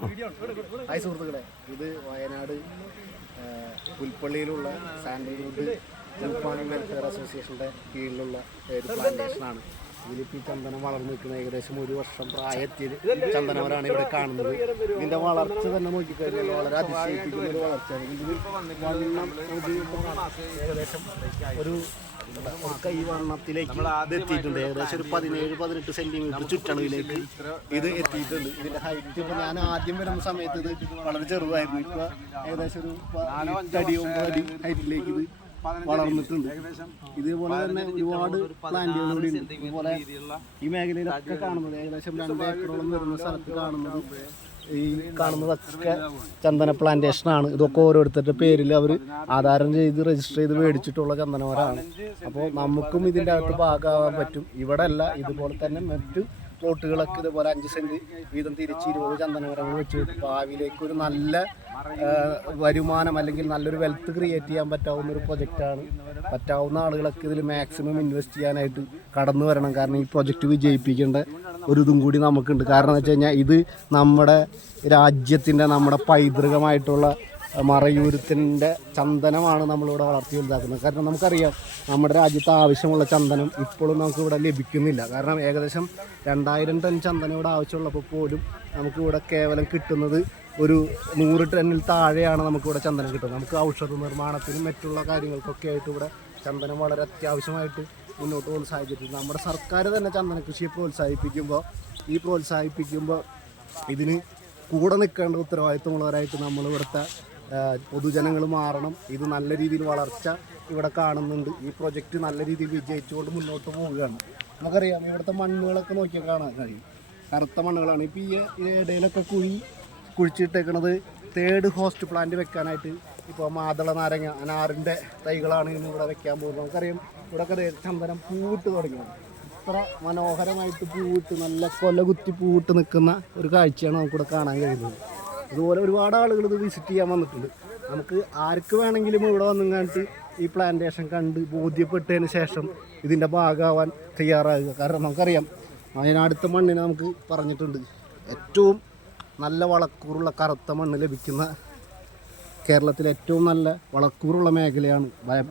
Hi സുഹൃത്തുക്കളെ, ഇത് വയനാട് പുൽപ്പള്ളിയിലുള്ള സാൻഡൽവുഡ് ഗ്രൂപ്പ് ഫാമിംഗ് വെൽഫെയർ അസോസിയേഷൻ്റെ കീഴിലുള്ള ഒരു പ്ലാന്റേഷനാണ്. ഇതിലിപ്പോൾ ഈ ചന്ദനം വളർന്നു നിൽക്കുന്ന ഏകദേശം 1 വർഷം പ്രായത്തിൽ ചന്ദനവരാണ് ഇവിടെ കാണുന്നത്. ഇതിൻ്റെ വളർച്ച തന്നെ നോക്കിക്കഴിഞ്ഞാൽ വളരെ അതിശയിപ്പിക്കുന്ന ഒരു വളർച്ചയാണ്. ഇതിൽ വണ്ണം ഏകദേശം ഒരു കൈ വണ്ണത്തിലേക്ക് ഇത് എത്തിയിട്ടുണ്ട്. ഏകദേശം ഒരു 17-18 സെൻറ്റിമീറ്റർ ചുറ്റളവിലേക്ക് ഇത് എത്തിയിട്ടുണ്ട്. ഇതിൻ്റെ ഹൈറ്റ് ഇപ്പോൾ ഞാൻ ആദ്യം വരുന്ന സമയത്ത് ഇത് വളരെ ചെറുതായിരുന്നു. ഇപ്പോൾ ഏകദേശം ഒരു 8 അടി 9 അടി ഹൈറ്റിലേക്ക് ഇത് വളർന്നിട്ടുണ്ട്. ഇതേപോലെ തന്നെ ഒരുപാട് പ്ലാന്റുകളൂടെ ഉണ്ട്. ഇതുപോലെ ഈ മേഖലയിലൊക്കെ കാണുന്നത് ഏകദേശം 2 ഏക്കറോളം വരുന്ന സ്ഥലത്ത് കാണുന്നത് ഈ കാണുന്നതൊക്കെ ചന്ദന പ്ലാന്റേഷനാണ്. ഇതൊക്കെ ഓരോരുത്തരുടെ പേരിൽ അവർ ആധാരം ചെയ്ത് രജിസ്റ്റർ ചെയ്ത് മേടിച്ചിട്ടുള്ള ചന്ദനമരമാണ്. അപ്പോൾ നമുക്കും ഇതിൻ്റെ അകത്ത് ഭാഗമാകാൻ പറ്റും. ഇവിടെ അല്ല, ഇതുപോലെ തന്നെ മറ്റ് പ്ലോട്ടുകളൊക്കെ ഇതുപോലെ 5 സെൻറ്റ് വീതം തിരിച്ച് 20 ചന്ദനമരങ്ങൾ വെച്ച് ഭാവിയിലേക്ക് ഒരു നല്ല വരുമാനം അല്ലെങ്കിൽ നല്ലൊരു വെൽത്ത് ക്രിയേറ്റ് ചെയ്യാൻ പറ്റാവുന്ന ഒരു പ്രൊജക്റ്റാണ്. പറ്റാവുന്ന ആളുകളൊക്കെ ഇതിൽ മാക്സിമം ഇൻവെസ്റ്റ് ചെയ്യാനായിട്ട് കടന്നു വരണം. കാരണം ഈ പ്രൊജക്റ്റ് വിജയിപ്പിക്കേണ്ട ഒരു ഇതും കൂടി നമുക്കുണ്ട്. കാരണം എന്ന് വെച്ച് കഴിഞ്ഞാൽ ഇത് നമ്മുടെ രാജ്യത്തിൻ്റെ നമ്മുടെ പൈതൃകമായിട്ടുള്ള മറയൂരത്തിൻ്റെ ചന്ദനമാണ് നമ്മളിവിടെ വളർത്തി വലുതാക്കുന്നത്. കാരണം നമുക്കറിയാം നമ്മുടെ രാജ്യത്ത് ആവശ്യമുള്ള ചന്ദനം ഇപ്പോഴും നമുക്കിവിടെ ലഭിക്കുന്നില്ല. കാരണം ഏകദേശം 2000 ടൺ ചന്ദനം ഇവിടെ ആവശ്യമുള്ളപ്പോൾ പോലും നമുക്കിവിടെ കേവലം കിട്ടുന്നത് ഒരു 100 ടണ്ണിൽ താഴെയാണ് നമുക്കിവിടെ ചന്ദനം കിട്ടുന്നത്. നമുക്ക് ഔഷധ നിർമ്മാണത്തിനും മറ്റുള്ള കാര്യങ്ങൾക്കൊക്കെ ആയിട്ട് ഇവിടെ ചന്ദനം വളരെ അത്യാവശ്യമായിട്ട് മുന്നോട്ട് പോകുന്ന സാഹചര്യത്തിൽ നമ്മുടെ സർക്കാർ തന്നെ ചന്ദന കൃഷിയെ പ്രോത്സാഹിപ്പിക്കുമ്പോൾ ഇതിന് കൂടെ നിൽക്കേണ്ട ഉത്തരവാദിത്വമുള്ളവരായിട്ട് നമ്മൾ ഇവിടുത്തെ പൊതുജനങ്ങൾ മാറണം. ഇത് നല്ല രീതിയിൽ വളർച്ച ഇവിടെ കാണുന്നുണ്ട്. ഈ പ്രൊജക്റ്റ് നല്ല രീതിയിൽ വിജയിച്ചുകൊണ്ട് മുന്നോട്ട് പോവുകയാണ്. നമുക്കറിയാം ഇവിടുത്തെ മണ്ണുകളൊക്കെ നോക്കിയാൽ കാണാൻ കഴിയും. കറുത്ത മണ്ണുകളാണ്. ഇപ്പോൾ ഈ ഇടയിലൊക്കെ കുഴിച്ചിട്ടേക്കുന്നത് 3rd ഹോസ്റ്റ് പ്ലാന്റ് വെക്കാനായിട്ട്. ഇപ്പോൾ മാതള നാരങ്ങ അനാറിൻ്റെ തൈകളാണ് ഇന്ന് ഇവിടെ വെക്കാൻ പോകുന്നത്. നമുക്കറിയാം ഇവിടെയൊക്കെ ചന്ദനം പൂവിട്ട് തുടങ്ങിയാണ്. ഇത്ര മനോഹരമായിട്ട് പൂവിട്ട് നല്ല കൊല കുത്തി പൂവിട്ട് നിൽക്കുന്ന ഒരു കാഴ്ചയാണ് നമുക്കിവിടെ കാണാൻ കഴിയുന്നത്. ഇതുപോലെ ഒരുപാട് ആളുകൾ ഇത് വിസിറ്റ് ചെയ്യാൻ വന്നിട്ടുണ്ട്. നമുക്ക് ആർക്ക് വേണമെങ്കിലും ഇവിടെ വന്നിങ്ങാണ്ട് ഈ പ്ലാന്റേഷൻ കണ്ട് ബോധ്യപ്പെട്ടതിന് ശേഷം ഇതിൻ്റെ ഭാഗമാവാൻ തയ്യാറാകുക. കാരണം നമുക്കറിയാം വയനാടുത്തെ മണ്ണിനെ നമുക്ക് പറഞ്ഞിട്ടുണ്ട് ഏറ്റവും നല്ല വളക്കൂറുള്ള കറുത്ത മണ്ണ് ലഭിക്കുന്ന കേരളത്തിലെ ഏറ്റവും നല്ല വളക്കൂറുള്ള മേഖലയാണ്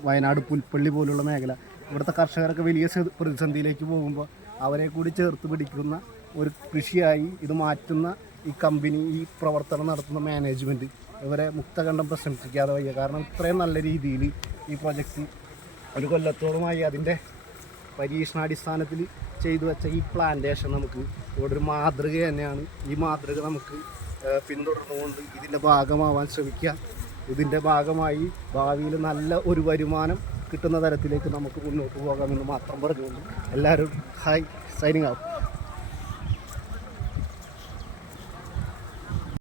വയനാട് പുൽപ്പള്ളി പോലുള്ള മേഖല. ഇവിടുത്തെ കർഷകരൊക്കെ വലിയ പ്രതിസന്ധിയിലേക്ക് പോകുമ്പോൾ അവരെ കൂടി ചേർത്ത് പിടിക്കുന്ന ഒരു കൃഷിയായി ഇത് മാറ്റുന്ന ഈ കമ്പനി, ഈ പ്രവർത്തനം നടത്തുന്ന മാനേജ്മെൻറ്റ് ഇവരെ മുക്തകണ്ഠം പ്രശംസിക്കാതെ വയ്യ. കാരണം ഇത്രയും നല്ല രീതിയിൽ ഈ പ്രൊജക്റ്റ് ഒരു കൊല്ലത്തോളമായി അതിൻ്റെ പരീക്ഷണാടിസ്ഥാനത്തിൽ ചെയ്തു വെച്ച ഈ പ്ലാന്റേഷൻ നമുക്ക് ഇവിടെ ഒരു മാതൃക തന്നെയാണ്. ഈ മാതൃക നമുക്ക് പിന്തുടർന്നുകൊണ്ട് ഇതിൻ്റെ ഭാഗമാവാൻ ശ്രമിക്കുക. ഇതിൻ്റെ ഭാഗമായി ഭാവിയിൽ നല്ല ഒരു വരുമാനം കിട്ടുന്ന തരത്തിലേക്ക് നമുക്ക് മുന്നോട്ട് പോകാമെന്ന് മാത്രം പറഞ്ഞുകൊണ്ട് എല്ലാവരും ഹായ്, സൈനിങ് ഔട്ട്.